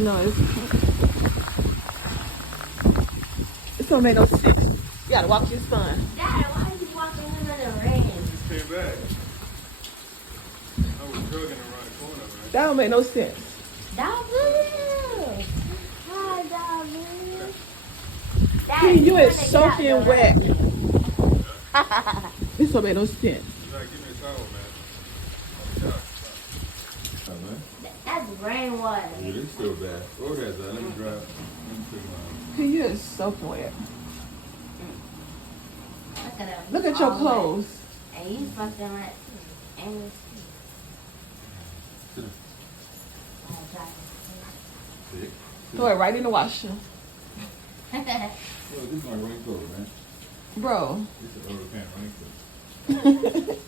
No, it don't make no sense. You gotta walk your son. Dad, why are you walking in the rain? Just came back. I was jogging around the corner, man. That don't make no sense. Dabu! Hi, Dabu. Dad, Hey, you wanna is get soaking out the wet. rain? This don't make no sense. You gotta give me a towel, man. Man. That's rain water. Yeah, this still bad. Go ahead, Zach. Let me drive. Let me take mine. Hey, you is soaking wet. Look at him. Look at your All clothes. wet. And you fucking wet. And you Sit down. Sit. Throw it right in the washer. Yo, this is my raincoat, man. Bro. This is an overpant raincoat.